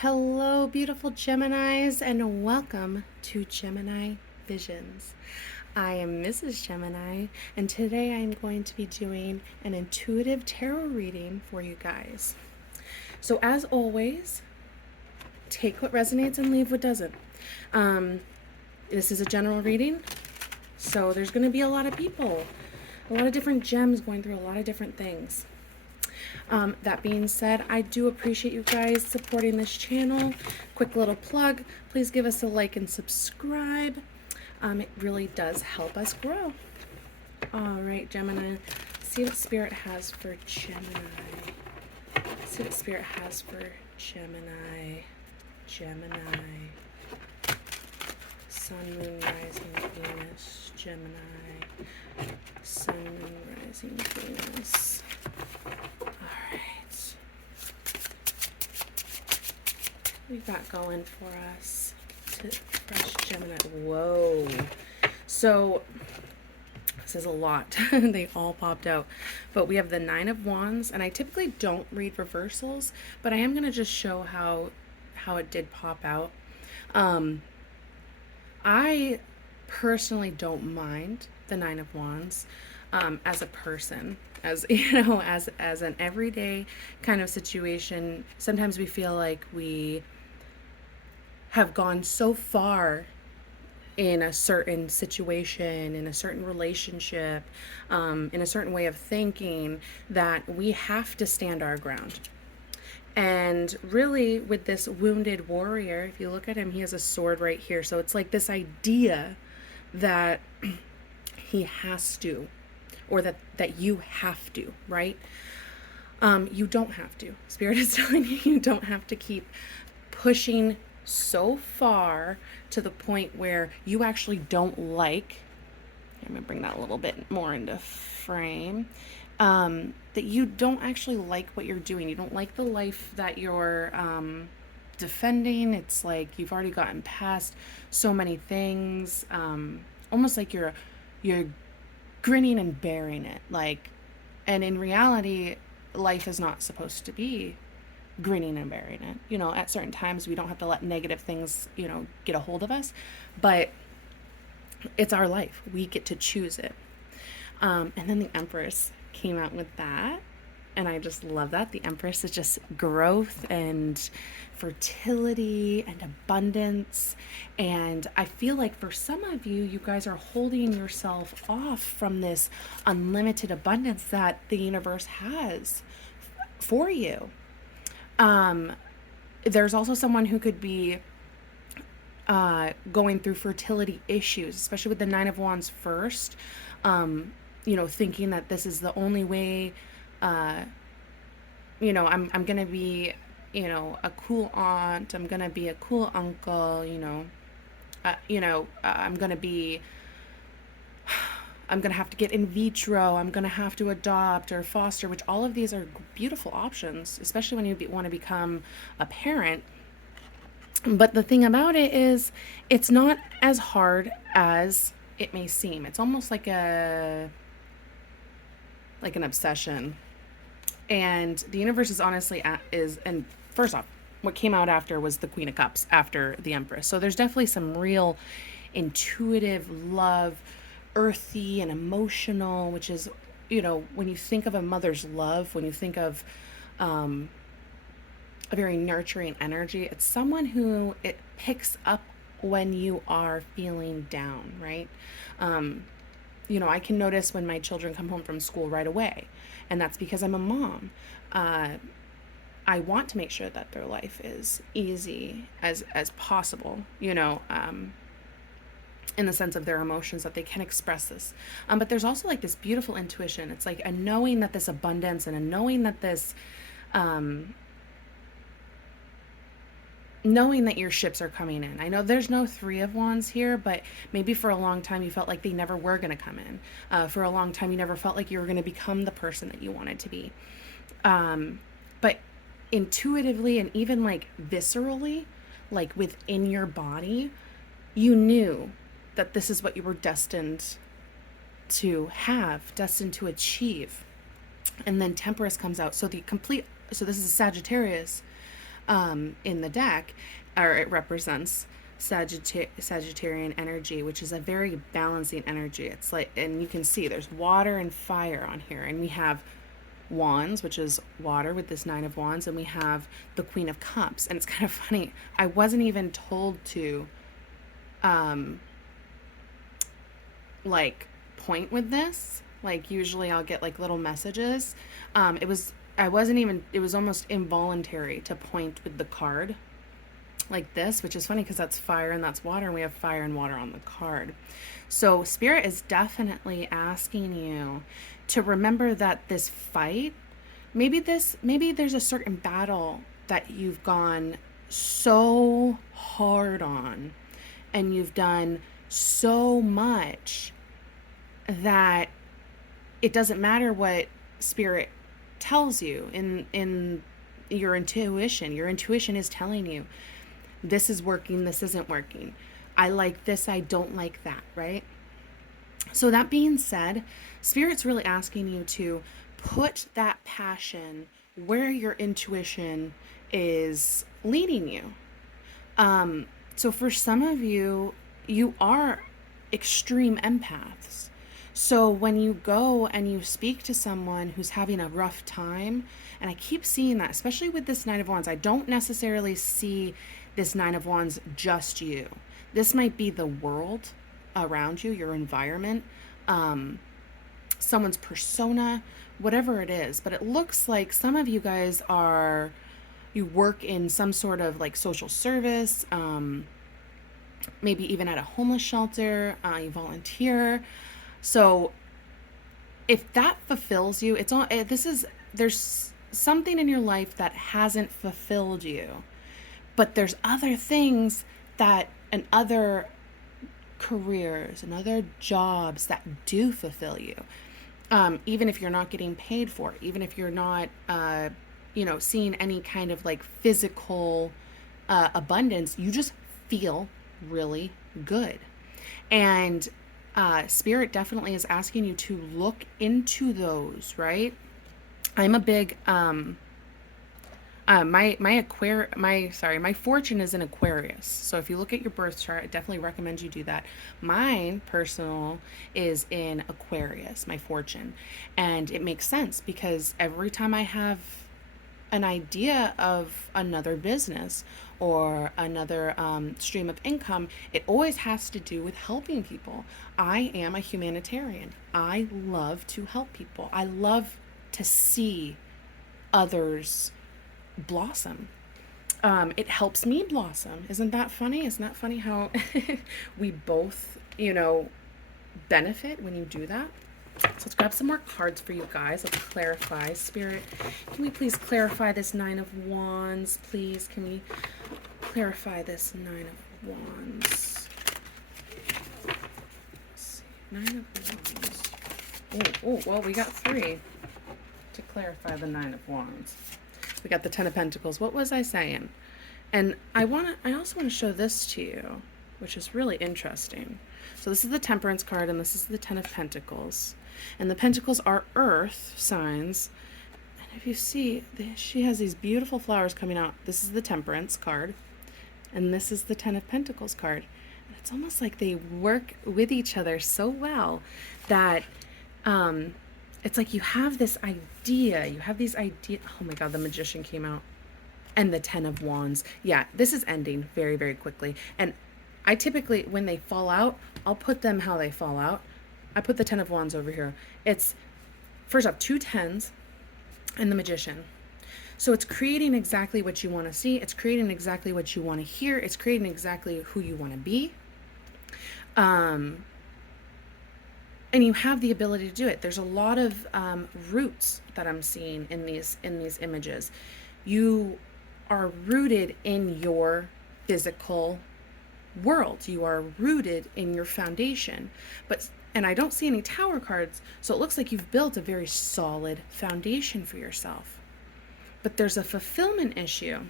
Hello, beautiful Geminis, and welcome to Gemini Visions. I am Mrs. Gemini, and today I'm going to be doing an intuitive tarot reading for you guys. So, as always, take what resonates and leave what doesn't. This is a general reading, so there's going to be a lot of people, a lot of different gems going through a lot of different things. That being said, I do appreciate you guys supporting this channel. Quick little plug, please give us a like and subscribe. It really does help us grow. All right, Gemini, see what Spirit has for Gemini. See what Spirit has for Gemini. Gemini. Sun, Moon, Rising, Venus. Gemini. Sun, Moon, Rising, Venus. Alright. What we got going for us to fresh Gemini? Whoa. So, this is a lot. They all popped out. But we have the Nine of Wands, and I typically don't read reversals, but I am going to just show how it did pop out. I personally don't mind the Nine of Wands as a person, as as an everyday kind of situation. Sometimes we feel like we have gone so far in a certain situation, in a certain relationship, in a certain way of thinking, that we have to stand our ground. And really, with this wounded warrior, if you look at him, he has a sword right here. So it's like this idea that he has to, or that you have to, right? You don't have to. Spirit is telling you don't have to keep pushing so far to the point where you actually don't like. I'm going to bring that a little bit more into frame. That you don't actually like what you're doing. You don't like the life that you're defending. It's like you've already gotten past so many things. Almost like you're grinning and bearing it. And in reality, life is not supposed to be grinning and bearing it. At certain times we don't have to let negative things, get a hold of us, but it's our life. We get to choose it. And then the Empress came out with that, and I just love that. The Empress is just growth and fertility and abundance, and I feel like for some of you, you guys are holding yourself off from this unlimited abundance that the universe has for you. There's also someone who could be going through fertility issues, especially with the Nine of Wands first, thinking that this is the only way, I'm going to be, a cool aunt, I'm going to be a cool uncle, I'm going to have to get in vitro, I'm going to have to adopt or foster, which all of these are beautiful options, especially when you want to become a parent. But the thing about it is, it's not as hard as it may seem. It's almost like an obsession. And the universe is honestly and first off, what came out after was the Queen of Cups after the Empress. So there's definitely some real intuitive love, earthy and emotional, which is, when you think of a mother's love, when you think of a very nurturing energy, it's someone who it picks up when you are feeling down, right? I can notice when my children come home from school right away, and that's because I'm a mom. I want to make sure that their life is easy as possible, in the sense of their emotions, that they can express this. But there's also like this beautiful intuition. It's like a knowing that this abundance and a knowing that this, knowing that your ships are coming in. I know there's no Three of Wands here, but maybe for a long time you felt like they never were going to come in. For a long time you never felt like you were going to become the person that you wanted to be. But intuitively and even like viscerally, like within your body, you knew that this is what you were destined to have, destined to achieve. And then Temperance comes out. So this is a Sagittarius in the deck, or it represents Sagittarian energy, which is a very balancing energy. It's like, and you can see there's water and fire on here, and we have wands, which is water with this Nine of Wands, and we have the Queen of Cups. And it's kind of funny, I wasn't even told to um like point with this. Like usually I'll get like little messages. I wasn't even, it was almost involuntary to point with the card like this, which is funny because that's fire and that's water, and we have fire and water on the card. So Spirit is definitely asking you to remember that this fight, maybe there's a certain battle that you've gone so hard on, and you've done so much that it doesn't matter what Spirit tells you in your intuition. Your intuition is telling you this is working, this isn't working. I like this, I don't like that, right? So that being said, Spirit's really asking you to put that passion where your intuition is leading you. So for some of you, you are extreme empaths. So when you go and you speak to someone who's having a rough time, and I keep seeing that, especially with this Nine of Wands, I don't necessarily see this Nine of Wands just you. This might be the world around you, your environment, someone's persona, whatever it is. But it looks like some of you guys you work in some sort of like social service, maybe even at a homeless shelter, you volunteer. So if that fulfills you, there's something in your life that hasn't fulfilled you, but there's other things and other careers and other jobs that do fulfill you. Even if you're not getting paid for it, even if you're not, seeing any kind of like physical abundance, you just feel really good. And Spirit definitely is asking you to look into those, right? I'm a big my fortune is in Aquarius. So if you look at your birth chart, I definitely recommend you do that. Mine personal is in Aquarius, my fortune. And it makes sense because every time I have an idea of another business or another stream of income, it always has to do with helping people. I am a humanitarian. I love to help people. I love to see others blossom. It helps me blossom. Isn't that funny? Isn't that funny how we both, benefit when you do that? So let's grab some more cards for you guys. Let's clarify. Spirit, can we please clarify this Nine of Wands? Please, can we clarify this Nine of Wands? Let's see. Nine of Wands. Oh, well, we got 3 to clarify the Nine of Wands. We got the Ten of Pentacles. What was I saying? And I also want to show this to you, which is really interesting. So this is the Temperance card, and this is the Ten of Pentacles. And the Pentacles are earth signs. And if you see, she has these beautiful flowers coming out. This is the Temperance card, and this is the Ten of Pentacles card. And it's almost like they work with each other so well that it's like you have this idea. Oh my God, the Magician came out. And the Ten of Wands. Yeah, this is ending very, very quickly. And I typically, when they fall out, I'll put them how they fall out. I put the Ten of Wands over here. It's, first off, 2 tens and the Magician. So it's creating exactly what you want to see. It's creating exactly what you want to hear. It's creating exactly who you want to be. And you have the ability to do it. There's a lot of roots that I'm seeing in these images. You are rooted in your physical world. You are rooted in your foundation. And I don't see any Tower cards, so it looks like you've built a very solid foundation for yourself. But there's a fulfillment issue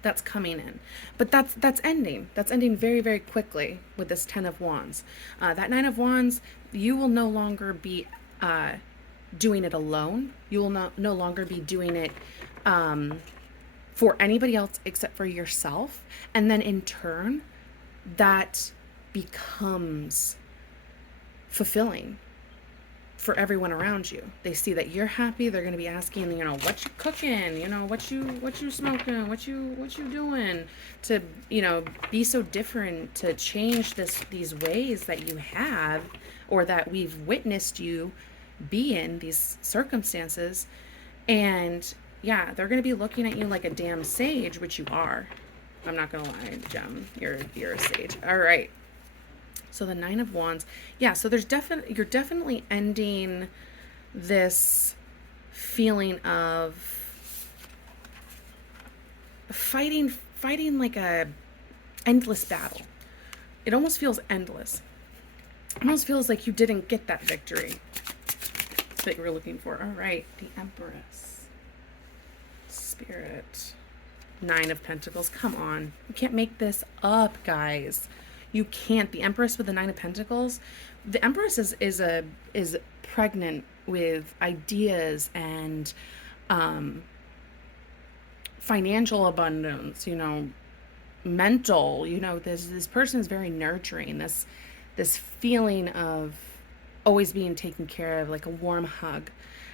that's coming in. But that's ending. That's ending very, very quickly with this Ten of Wands. That Nine of Wands, you will no longer be doing it alone. You will no longer be doing it for anybody else except for yourself. And then in turn, that becomes fulfilling for everyone around you. They see that you're happy, they're going to be asking, what you cooking, what you smoking, what you doing, to, be so different, to change these ways that you have, or that we've witnessed you be in these circumstances. And yeah, they're going to be looking at you like a damn sage, which you are. I'm not going to lie, Jem, you're a sage. All right. So the Nine of Wands, yeah, so you're definitely ending this feeling of fighting like a endless battle. It almost feels endless. It almost feels like you didn't get that victory that you were looking for. All right, the Empress. Spirit. Nine of Pentacles. Come on. You can't make this up, guys. You can't. The Empress with the Nine of Pentacles. The Empress is pregnant with ideas and financial abundance, mental, this person is very nurturing, this feeling of always being taken care of, like a warm hug.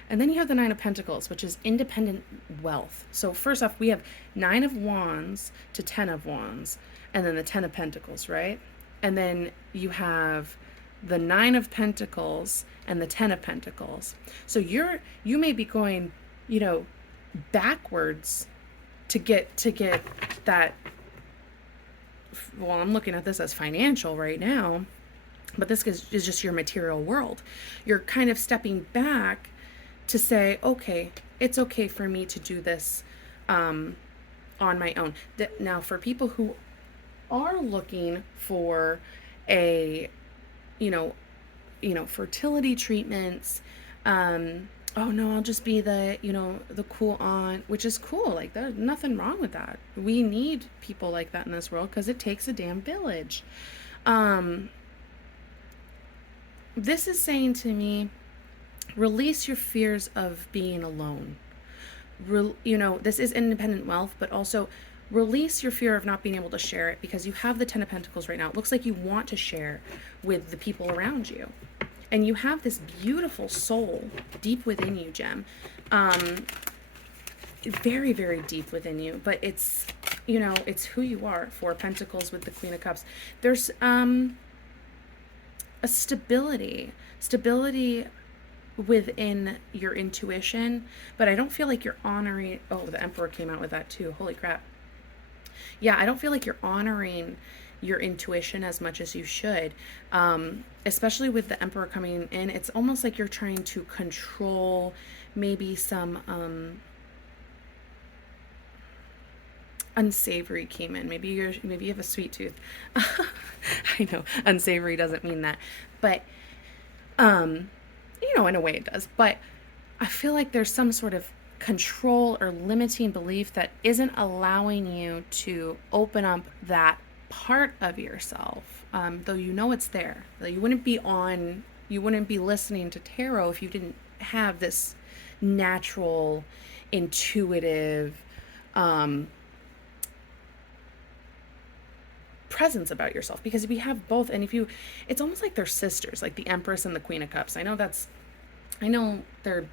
And then you have the Nine of Pentacles, which is independent wealth. So first off, we have Nine of Wands to 10 of Wands, and then the 10 of Pentacles, right? And then you have the Nine of Pentacles and the 10 of Pentacles. So you may be going, backwards to get that. Well, I'm looking at this as financial right now, but this is just your material world. You're kind of stepping back to say, okay, it's okay for me to do this on my own. Now, for people who are looking for a, fertility treatments, oh no, I'll just be the, the cool aunt, which is cool. Like, there's nothing wrong with that. We need people like that in this world because it takes a damn village. This is saying to me, release your fears of being alone. This is independent wealth, but also release your fear of not being able to share it, because you have the 10 of Pentacles right now. It looks like you want to share with the people around you. And you have this beautiful soul deep within you, Gem. Very, very deep within you. But it's, it's who you are. 4 of Pentacles with the Queen of Cups. There's a stability within your intuition. But I don't feel like you're honoring... Oh, the Emperor came out with that too. Holy crap. Yeah, I don't feel like you're honoring your intuition as much as you should, especially with the Emperor coming in. It's almost like you're trying to control maybe some unsavory came in. Maybe you have a sweet tooth. I know unsavory doesn't mean that, but in a way it does. But I feel like there's some sort of control or limiting belief that isn't allowing you to open up that part of yourself, though it's there. You wouldn't be listening to tarot if you didn't have this natural, intuitive presence about yourself, because we have both. And it's almost like they're sisters, like the Empress and the Queen of Cups. I know they're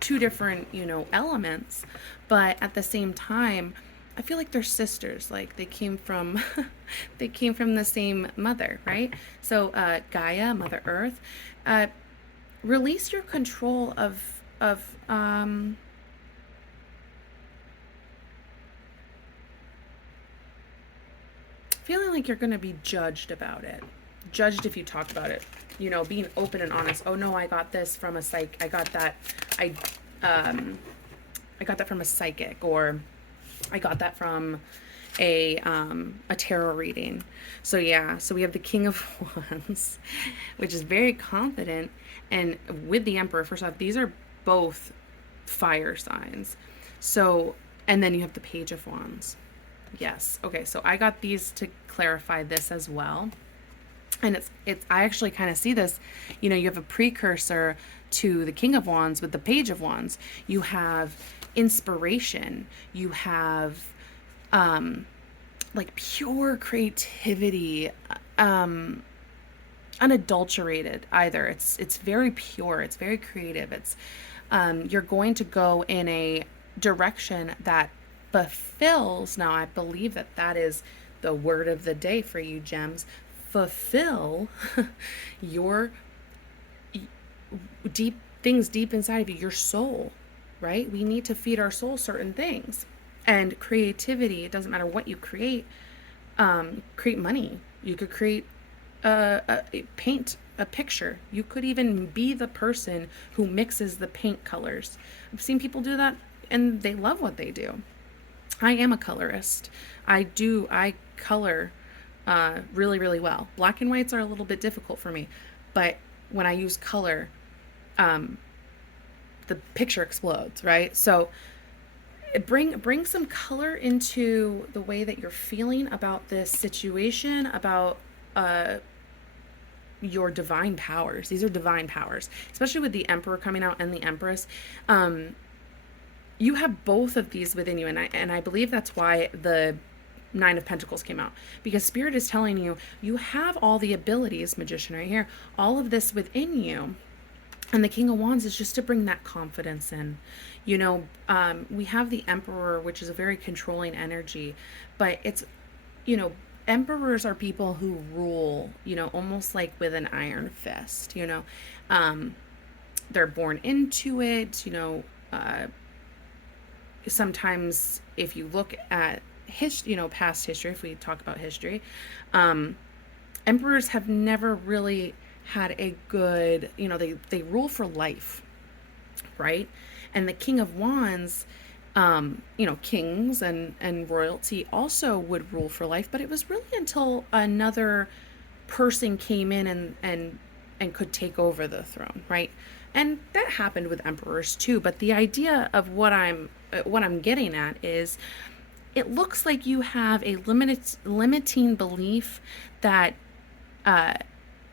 two different, elements, but at the same time, I feel like they're sisters. Like they came from the same mother, right? So Gaia, Mother Earth, release your control of feeling like you're going to be judged about it. Judged if you talk about it. Being open and honest. Oh no, I got this from a I got that from a psychic, or I got that from a tarot reading. So yeah, so we have the King of Wands, which is very confident, and with the Emperor, first off, these are both fire signs. So, and then you have the Page of Wands. Yes. Okay, so I got these to clarify this as well. And I actually kind of see this, you have a precursor to the King of Wands with the Page of Wands. You have inspiration. You have like pure creativity, unadulterated either. It's very pure. It's very creative. It's you're going to go in a direction that fulfills. Now, I believe that that is the word of the day for you, gems. Fulfill your deep things deep inside of you, your soul, right? We need to feed our soul certain things. And creativity, it doesn't matter what you create. Create money. You could create paint a picture. You could even be the person who mixes the paint colors. I've seen people do that and they love what they do. I am a colorist. I color really, really well. Black and whites are a little bit difficult for me, but when I use color, the picture explodes, right? So bring some color into the way that you're feeling about this situation, about your divine powers. These are divine powers, especially with the Emperor coming out and the Empress. You have both of these within you, and I believe that's why the Nine of Pentacles came out, because Spirit is telling you you have all the abilities, Magician right here, all of this within you. And the King of Wands is just to bring that confidence in. You know, we have the Emperor, which is a very controlling energy, but it's, you know, emperors are people who rule, you know, almost like with an iron fist, you know. They're born into it, you know. Sometimes if you look at past history, if we talk about history, emperors have never really had a good, you know, they rule for life, right? And the King of Wands, you know, kings and royalty also would rule for life, but it was really until another person came in and could take over the throne, right? And that happened with emperors too. But the idea of what I'm getting at is, it looks like you have a limiting belief that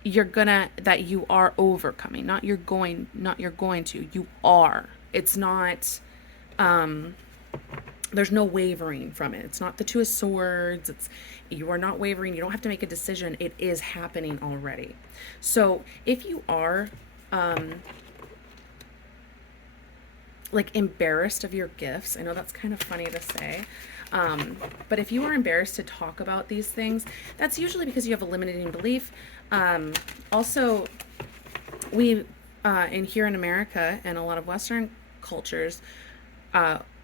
that you are overcoming, not you're going to, you are. It's not, there's no wavering from it. It's not the Two of Swords. You are not wavering. You don't have to make a decision. It is happening already. So if you are like embarrassed of your gifts, I know that's kind of funny to say, but if you are embarrassed to talk about these things, that's usually because you have a limiting belief. Also, we in here in America and a lot of Western cultures,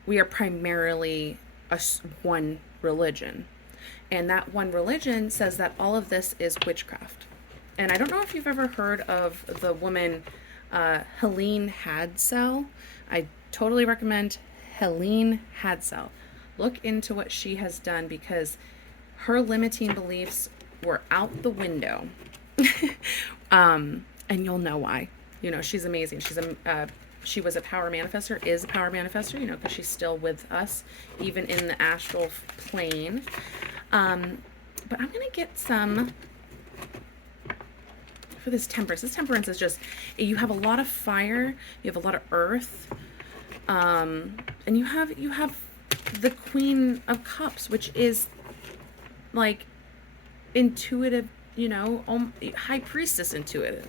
we are primarily one religion, and that one religion says that all of this is witchcraft. And I don't know if you've ever heard of the woman Helene Hadsell. I totally recommend Helene Hadsell. Look into what she has done, because her limiting beliefs were out the window. And you'll know why. You know, she's amazing. She was a power manifester, is a power manifester, you know, because she's still with us, even in the astral plane. But I'm going to get some for this Temperance. This Temperance is just, you have a lot of fire, you have a lot of earth, and you have the Queen of Cups, which is like intuitive, you know, High Priestess intuitive.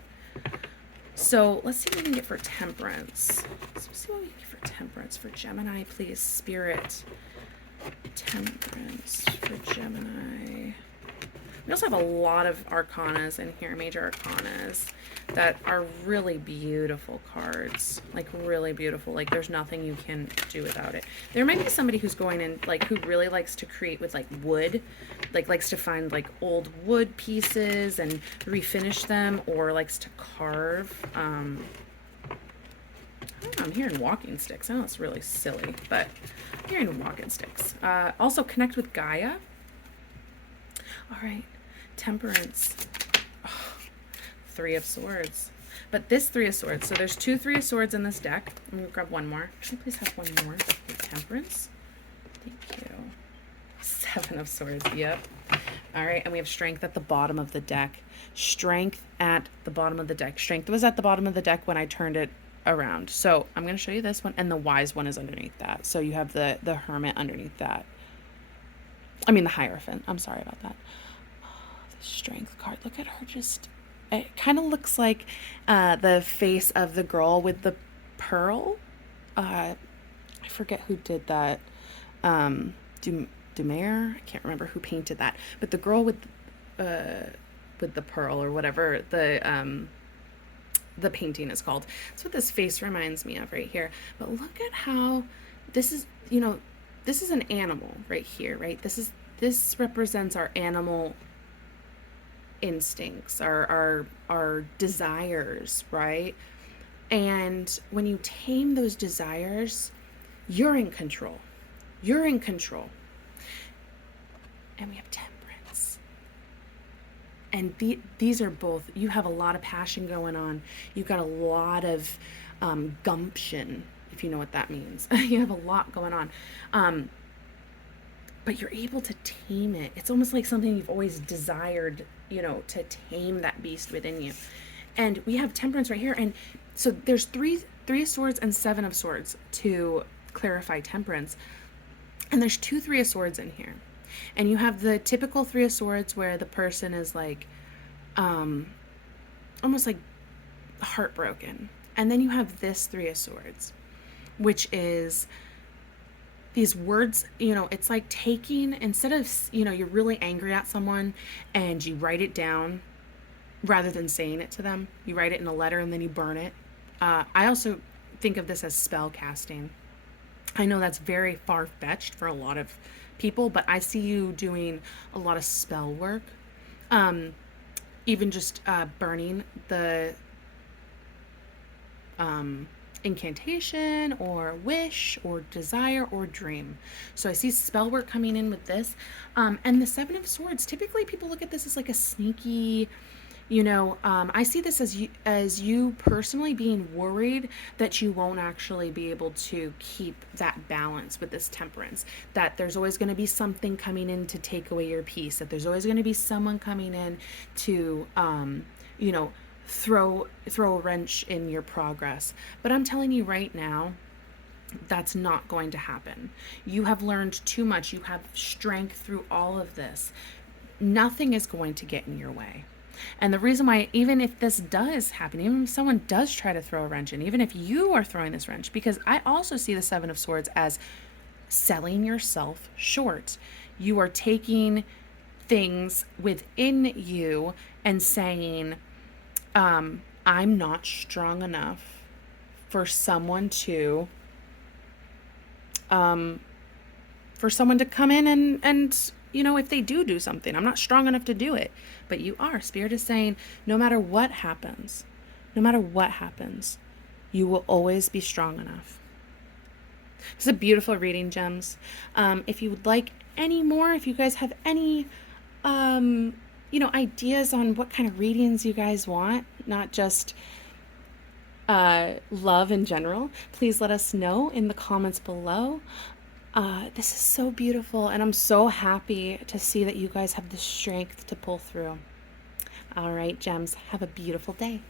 So let's see what we can get for Temperance. Let's see what we can get for Temperance for Gemini, please, Spirit. Temperance for Gemini. We also have a lot of arcanas in here, major arcanas, that are really beautiful cards. Like, really beautiful. Like, there's nothing you can do without it. There might be somebody who's going in, like, who really likes to create with, like, wood. Like, likes to find, like, old wood pieces and refinish them, or likes to carve. I don't know, I'm hearing walking sticks. I know it's really silly, but I'm hearing walking sticks. Also, connect with Gaia. All right. Temperance. Oh, Three of Swords. But this Three of Swords. So there's two Three of Swords in this deck. I'm going to grab one more. Can I please have one more? Temperance. Thank you. Seven of Swords. Yep. All right. And we have Strength at the bottom of the deck. Strength at the bottom of the deck. Strength was at the bottom of the deck when I turned it around. So I'm going to show you this one, and the wise one is underneath that. So you have the hermit underneath that. I mean the Hierophant. I'm sorry about that. The Strength card. Look at her just. It kind of looks like the face of the girl with the pearl. I forget who did that. Dumaire. I can't remember who painted that. But the girl with the pearl or whatever the painting is called. That's what this face reminds me of right here. But look at how this is, this is an animal right here, right? This represents our animal instincts, our desires, right? And when you tame those desires, you're in control. You're in control. And we have temperance. And these are both, you have a lot of passion going on. You've got a lot of gumption, if you know what that means. You have a lot going on. But you're able to tame it. It's almost like something you've always desired, to tame that beast within you. And we have temperance right here. And so there's three of swords and 7 of swords to clarify temperance. And there's 2 3 of swords in here. And you have the typical 3 of swords where the person is like, almost like heartbroken. And then you have this 3 of swords, which is these words, it's like taking, instead of, you're really angry at someone and you write it down rather than saying it to them. You write it in a letter and then you burn it. I also think of this as spell casting. I know that's very far-fetched for a lot of people, but I see you doing a lot of spell work. Even just burning the incantation or wish or desire or dream. So I see spell work coming in with this. And the 7 of swords, typically people look at this as like a sneaky, I see this as you personally being worried that you won't actually be able to keep that balance with this temperance, that there's always going to be something coming in to take away your peace, that there's always going to be someone coming in to, throw a wrench in your progress. But I'm telling you right now, that's not going to happen. You have learned too much. You have strength through all of this. Nothing is going to get in your way. And the reason why, even if this does happen, even if someone does try to throw a wrench in, even if you are throwing this wrench, because I also see the 7 of swords as selling yourself short. You are taking things within you and saying, I'm not strong enough for someone to come in and if they do something, I'm not strong enough to do it. But you are. Spirit is saying, no matter what happens, you will always be strong enough. It's a beautiful reading, gems. If you would like any more, if you guys have any, ideas on what kind of readings you guys want, not just love in general, please let us know in the comments below. This is so beautiful, and I'm so happy to see that you guys have the strength to pull through. All right, gems, have a beautiful day.